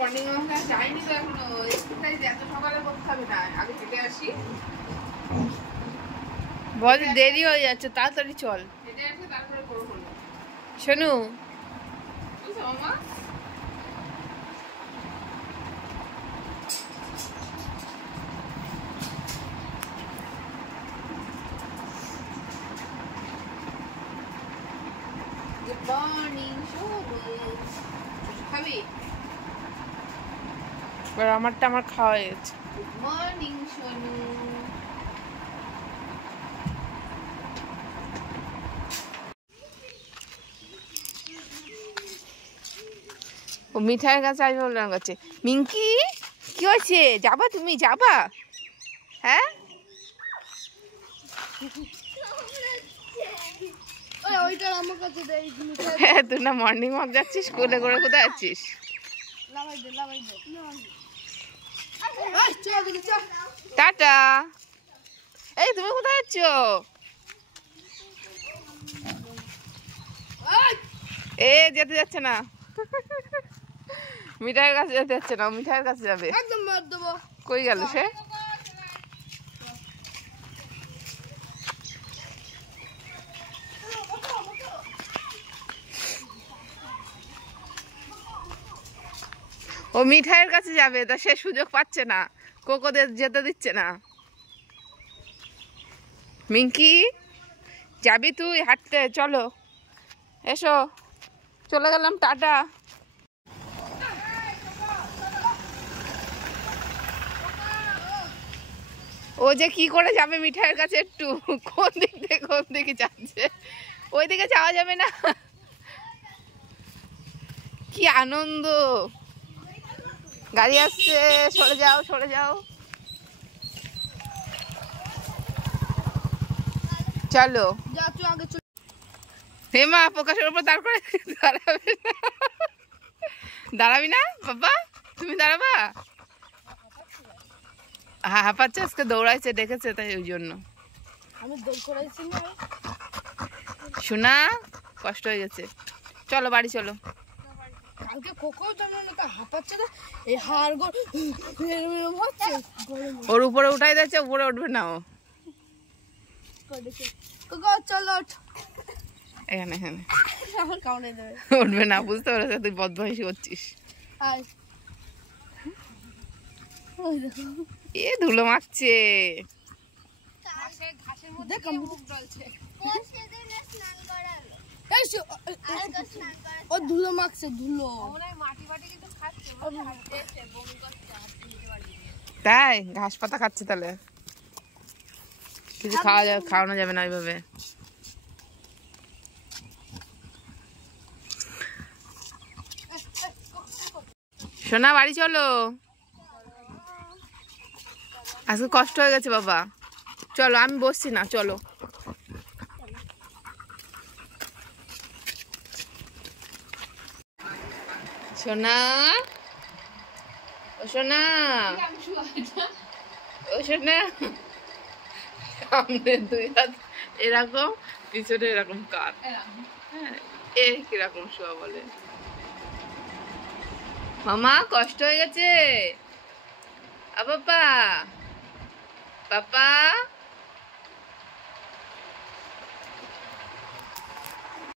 Morning walk যাইনি তো এখনো, এক্সারসাইজ এত সকালে করতে হবে না, আগে হেঁটে আসি। বল দেরি হয়ে যাচ্ছে, তাড়াতাড়ি চল। হেঁটে আসি তারপরে করবো। শোনো মামা গুড মর্নিং সোনু, খাবি? আমারটা আমার খাওয়া হয়ে গেছে। Good morning Sonu. ও মিঠাইয়ের কাছে আসবে বললাম কাছে। মিঙ্কি কি হয়েছে, যাবা তুমি, যাবা? হ্যাঁ হ্যাঁ, তুই না মর্নিং ওয়াক যাচ্ছিস, স্কুলে করে কোথায় যাচ্ছিস? টাটা। এই তুমি কোথায় যাচ্ছ? এ যেতে যাচ্ছে না, মিঠাইয়ের কাছে যেতে যাচ্ছে না, মিঠাইয়ের কাছে যাবে। কই গেল সে? ও মিঠাইয়ের কাছে যাবে, তা সে সুযোগ পাচ্ছে না, কোকোদের যেতে দিচ্ছে না। মিঙ্কি যাবি তুই হাঁটতে? চলো এসো, চলে গেলাম, টাটা। ও যে কি করে যাবে মিঠাইয়ের কাছে, একটু কোন দিকে যাচ্ছে, ওই দিকে যাওয়া যাবে না। কি আনন্দ, গাড়ি আসছে, সরে যাও সরে যাও। চলো হেমা, প্রকাশের উপর দাঁড় করে দাঁড়াবে না, দাঁড়াবি না বাবা, তুমি দাঁড়াবা? হাঁপাচ্ছে, আজকে দৌড়াইছে, ডেকেছে, তাই ওই জন্য। শোনা কষ্ট হয়ে গেছে, চলো বাড়ি চলো। ওর উপরে উঠাই দিচ্ছে, উপরে উঠবে না ও। এখানে এখানে উঠবে না, বুঝতে পেরেছে, তুই বদমাইশি করছিস। এ ধুলো মাখছে, ধুলো মাখছে, ধুলো। তাই ঘাস পাতা খাচ্ছে, তাহলে কিছু খাওয়ানো যাবে না ওইভাবে। সোনা বাড়ি চলো, আজকে কষ্ট হয়ে গেছে বাবা, চলো, আমি বসছি না, চলো। সোনা, ও সোনা, ও সোনা, সামনে দুই হাত এরকম, পিছনে এরকম কাট, হ্যাঁ, এ কিরকম শোয়া বলে। মামা কষ্ট হয়ে গেছে, পাপা পাপা।